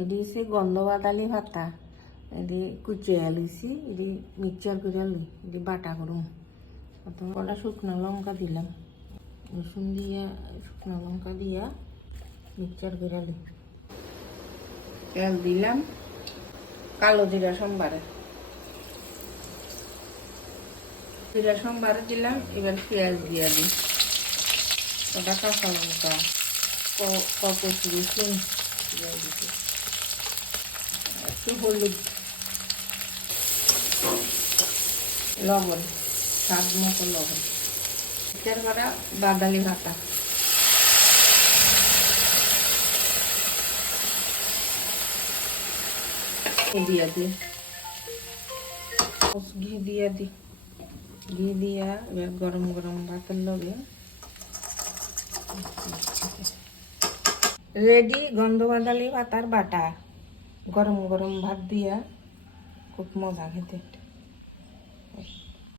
এটি হচ্ছে গন্ধবাদালি ভাতা, এটি কুচিয়া লইছি, এটি মিক্সচার করে লই, এটি বাটা করুম। প্রথম কটা শুকনো লঙ্কা দিলাম, রসুন দিয়া শুকনো লঙ্কা দিয়া মিক্সচার করে লই। তেল দিলাম, কালো জিরা সোমবারে, জিরা সোমবারে দিলাম। এবার পেঁয়াজ দিয়া দিই, কটা কাঁচা লঙ্কা, কত রসুন দিয়া দিতে, একটু হলুদ, লবণ, স্বাদ মতো লবণ, মিক্সচার করা বাদালি ভাতা, দিয়া দিই, ঘি দিয়া দিই, ঘি দিয়া এবার গরম গরম ভাতের লগে রেডি গন্ধবাদালি ভাতার বাটা। গরম গরম ভাত দিয়া খুব মজা খেতে।